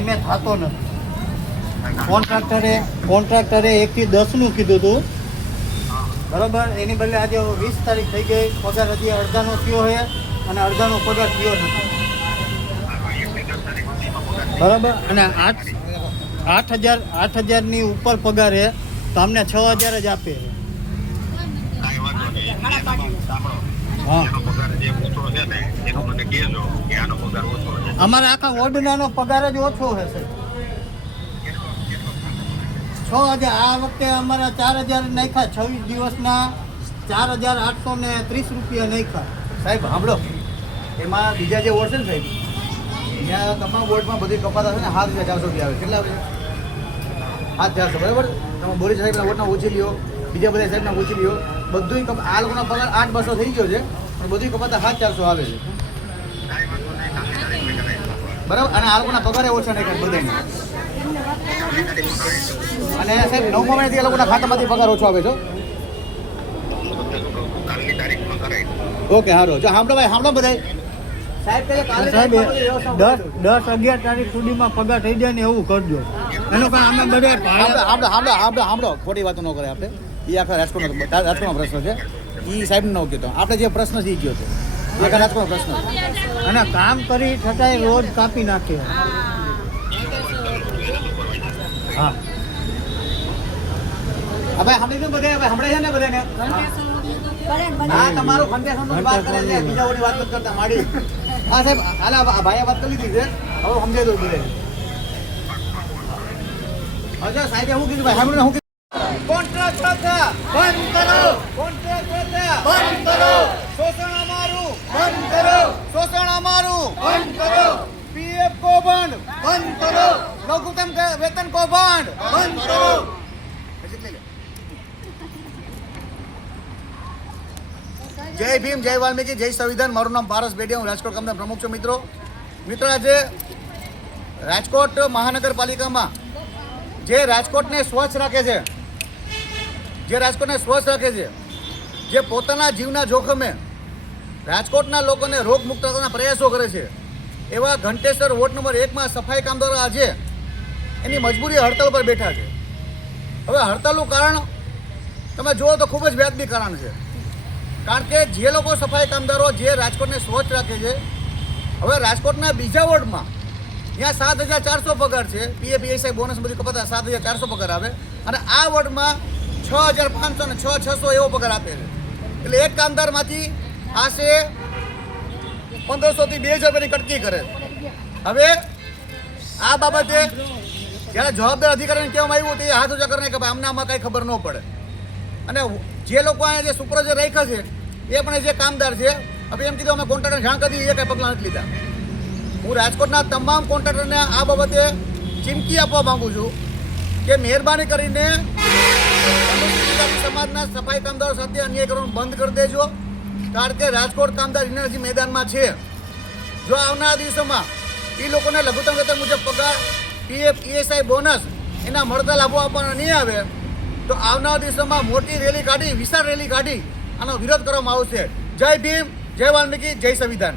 ટાઈમે થતો નથી. કોન્ટ્રાક્ટરે 1 થી 10નું કીધું હતું, બરાબર. એની બદલે આજે 20 તારીખ થઈ ગઈ, પગાર હજી અડધાનો થયો છે અને અડધાનો પગાર થયો નથી, બરાબર. અને 8,000ની ઉપર પગાર છે, તો અમને 6,000 જ આપે છે. હા, અમારા આખા વોર્ડનાનો પગાર જ ઓછો છે સાહેબ. 6,000 આ વખતે અમારા 4,000 નાખ્યા, 26 દિવસના 4,830 રૂપિયા નાખ્યા. સાહેબ સાંભળો, એમાં બીજા જે વોર્ડ છે ને સાહેબ, ત્યાં તમામ વોર્ડમાં બધી કપાતા છે ને 7,400 રૂપિયા આવે. કેટલા આવે? 7,400, બરાબર. તમે બોરી સાહેબના વોટના ઓછી લ્યો, બીજા બધા સાહેબના ઓછી લ્યો, બધું આ લોકોના પગાર 8,200 થઈ ગયો છે, પણ બધું કપાતા 7,400 આવે છે, બરાબર. અને આ લોકોના પગારે ઓછા નહીં કરે બધાને. અને સાહેબ 9મા મહિનાથી આ લોકોના ખાતામાંથી પગાર ઓછો આવે છે. ઓકે, સારું. જો સાંભળો ભાઈ, સાંભળો બધા સાહેબ, 10-11 તારીખ સુધીમાં પગાર થઈ જાય ને એવું કરજો. એનો કાંઈ અમે બધા સાંભળો, ખોટી વાતો ન કરે આપણે. એ આખા રાજકોટનો પ્રશ્ન છે. એ સાહેબ ન કહેતો, આપણે જે પ્રશ્ન છે એ કયો છે, એ આખા રાજકોટનો પ્રશ્ન છે. અને કામ કરી છતાંય રોજ કાપી નાખે. હા, હવે સાંભળી બધા, હવે સાંભળે છે ને બધાને. હા, તમારું ફંડેશનનું વાત કરે છે, બીજા ઓની વાત નથી કરતા માડી. હા સાહેબ, હાલા ભાઈએ વાત કરી લીધી છે, હવે સમજાઈ દઉં બધે. અચ્છા સાહેબે શું કીધું ભાઈ? સાંભળો, શું કીધું? કોન્ટ્રાક્ટ બંધ કરો, કોન્ટ્રાક્ટ બંધ કરો, શોષણ અમારું બંધ કરો, શોષણ અમારું બંધ કરો, પીએફ કો બંધ કરો, લઘુત્તમ વેતન કો બંધ કરો. જય ભીમ, જય વાલ્મીકી, જય સંવિધાન. મારું નામ પારસ બેડિયા, હું રાજકોટ ગામના પ્રમુખ છું. મિત્રો, આજે રાજકોટ મહાનગરપાલિકામાં જે રાજકોટને સ્વચ્છ રાખે છે, જે પોતાના જીવના જોખમે રાજકોટના લોકોને રોગમુક્ત કરવાના પ્રયાસો કરે છે, એવા ઘંટેસર વોર્ડ નંબર 1માં સફાઈ કામદારો આજે એની મજબૂરી હડતાલ પર બેઠા છે. હવે હડતાલનું કારણ તમે જુઓ તો ખૂબ જ વ્યાજબી કારણ છે, કારણ કે જે લોકો સફાઈ કામદારો જે રાજકોટને સ્વચ્છ રાખે છે, હવે રાજકોટના બીજા વોર્ડમાં ત્યાં 7,400 પગાર છે, પીએફ પીએસઆઈ બોનસ બધી કપાતા 7,400 પગાર આવે, અને આ વોર્ડમાં 6,500 અને 6,600 એવો પગાર આપે છે. એટલે એક કામદારમાંથી આશરે 1,500 થી 2,000 રૂપિયાની કટકી કરે. હવે આ બાબતે જ્યારે જવાબદાર અધિકારીને કહેવામાં આવ્યું તો એ હાથ ઊંચા કરીને કે ભાઈ અમને આમાં કાંઈ ખબર ન પડે. અને જે લોકો અહીંયા જે સુપરવાઇઝર રાખ્યા છે એ પણ જે કામદાર છે, હવે એમ કીધું અમે કોન્ટ્રાક્ટરને જાણ કરી દીધી, એ કાંઈ પગલાં નથી લીધા. હું રાજકોટના તમામ કોન્ટ્રાક્ટરને આ બાબતે ચીમકી આપવા માગું છું કે મહેરબાની કરીને સમાજના સફાઈ કામદારો સાથે અન્યાય કરવાનું બંધ કરી દેજો, કારણ કે રાજકોટ કામદાર એનર્જી મેદાનમાં છે. જો આવનારા દિવસોમાં એ લોકોને લઘુત્તમ વેતન મુજબ પગાર, પીએફ ઈએસઆઈ બોનસ એના મળતા લાભો આપવાના નહીં આવે તો આવનારા દિવસોમાં મોટી રેલી કાઢી, વિશાળ રેલી કાઢી આનો વિરોધ કરવામાં આવશે. જય ભીમ, જય વાલ્મીકી, જય સંવિધાન.